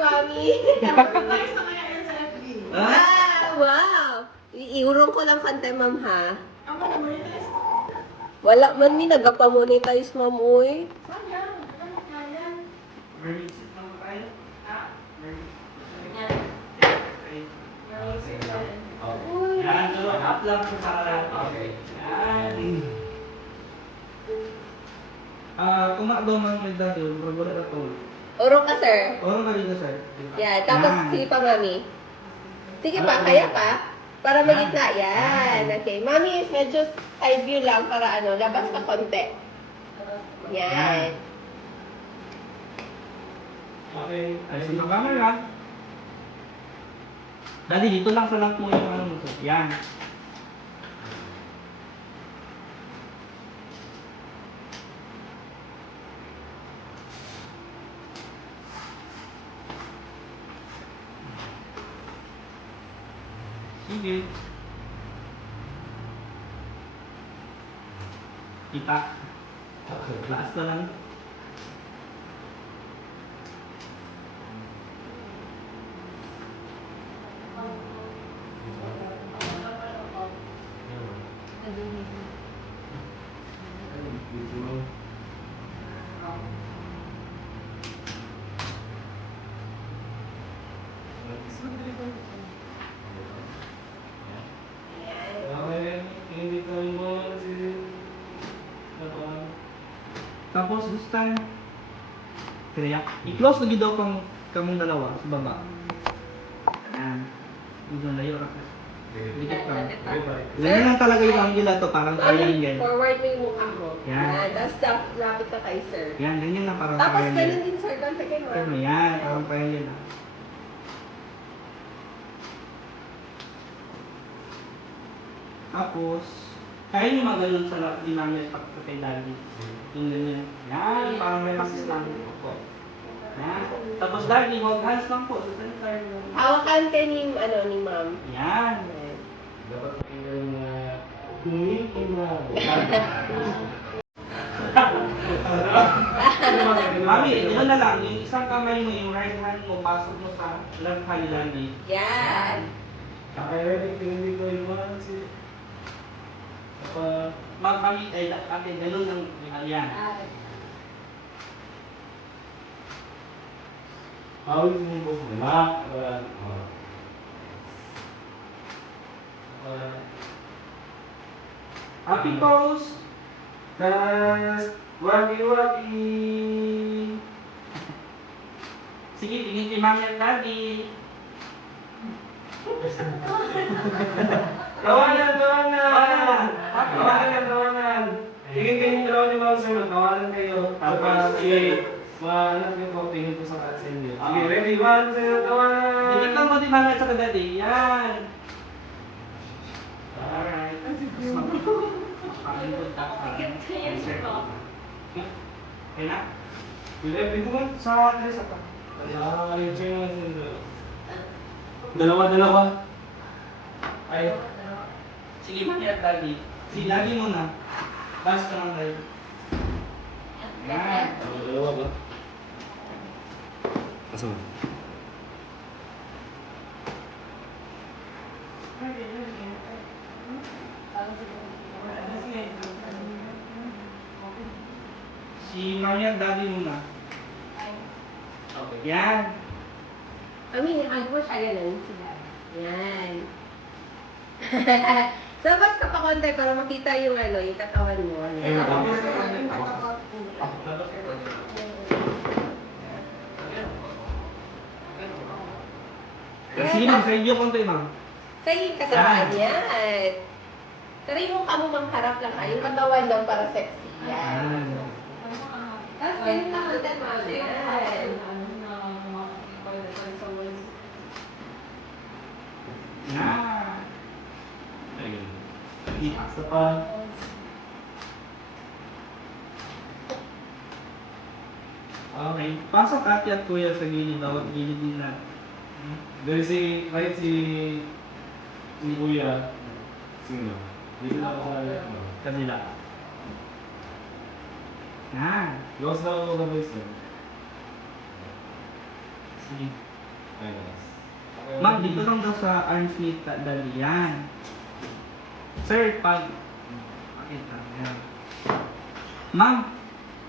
Mami. Wow! Iurong ko lang kante, ma'am, ha? Wala man mi nagapamonetize, ma'am, uy. Yan, so up lang po sa okay. Yan. Kung makabang may dati, wala na to. Urong ka, sir. Ano ka dito, sir? Yan, tapos sige pa, mami. Sige pa, kaya pa. Para magitna. Yan. Okay. Mami, medyo side view lang para ano, labas ka konti. Yan. Okay. Ay, sa camera. Dali, dito lang sa lang mo yung ano mo. Yan. Sige. Kita. Taas na lang. Tapos this time, kaya i-close lagi daw kamong dalawa sa baba. Ayan. Medyo layo ra kasi. Dikit lang. Ganyan lang talaga yung angle to, parang triangle. Forward mo yung mukha mo. Yan. Tapos rapid ka kay sir. Yan, ganyan lang parang Tapos triangle. ganun din, sir. Gante kay mo. Ano yan, parang triangle lang. Tapos, kaya yung mga ganun sa dinamit pag kay daddy. Yung ganyan. Yan, parang relax lang. Yan. Tapos daddy, huwag hands lang po. Sa center. Hawakan ka ni, ni ma'am. Yan. Dapat yung Mami, yun na lang. Yung isang kamay mo, yung right hand mo, pasok mo sa left hand daddy. Yan. Kaya hindi ko yung mga si Mami, ate, ganun ang yan. Hawis mo po na Happy pose! waki. Sige, tingin kay mami at daddy. Tawanan! Tawanan! Tawanan! Tingin kayo yung dalawa ni Ma'am Sir, tawanan kayo. Tapos, mahanap yung po, tingin ko sa sa inyo. Sige, ready? 1, 2, tawanan! Tingin lang mo di mami at saka daddy. Yan! Alright. Pakalimpod ka sa answer. Okay na? Ready po ba? Sa address ako. Yung chair naman sila. Dalawa. Ay. Sige, mami at daddy. Si daddy muna. Bas ka lang tayo. Yan. Dalawa ba? Asa mo? Si mami at daddy muna. Okay. Yan. Ano mo siya ganun? Sila. Yan. Sabas ka pa konti para makita yung yung katawan mo. Sige, sa inyo konti ma'am. Sa'yo yung katawan. Yan. Pero yung mukha mo mangharap lang ka. Yung katawan lang para sexy. Yan. Tapos ganun lang ulit, ma'am. Yan. Yan. Isa pa. Okay. Pasok ate at kuya sa gilid. Bawat gilid nila. Dari kahit si Kuya. Sino? Dito na ako sa Kanila. Yan. Gawas na ako sa voice niya. Sige. Ma'am, dito lang daw sa arm slit dali. Yan. Sir, pag... Pakita. Yan. Ma'am,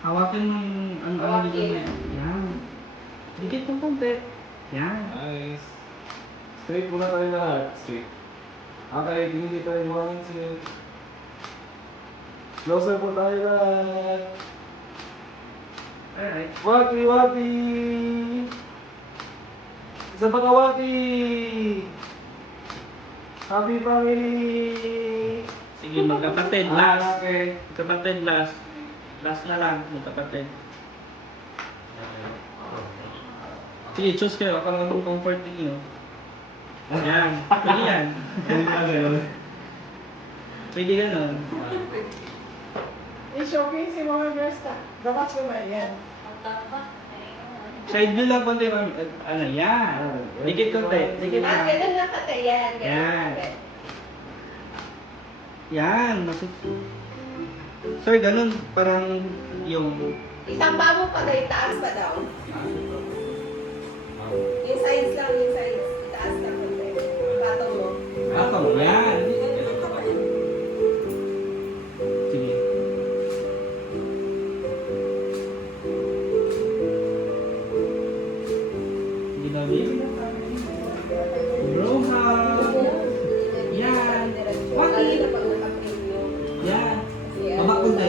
hawakan mo yung ano dito na. Yan. Dikit ng konti. Yan. Nice. Straight muna tayo lahat. Straight. Okay, hindi tayo mga sila. Closer po tayo lahat. Alright. Wati, wati! Isa pa ka, wati! Happy family! Sige, magkapatid. Last. Okay. Magkapatid last. Last na lang. Magkapatid. Sige, choose kayo. Ako lang ang comfort ninyo. Yan. Pwede yan. Hindi na ganun. Pwede ganun. I-showcase yung mga girls na. Dapat naman yan. Side view lang konti, ma'am. Ano, yan. Dikit konti. Dikit lang. Ganun na kata yan. Yan. Yan. Sir, ganun. Parang yung... Isang mo pa na itaas pa daw. Yung sides lang, yung sides. Itaas lang konti. Pato mo. Ako, yan. Sige. Hindi na Bro, hug. Yan. Lalo na pag naka-premium. Yan. Baba konti.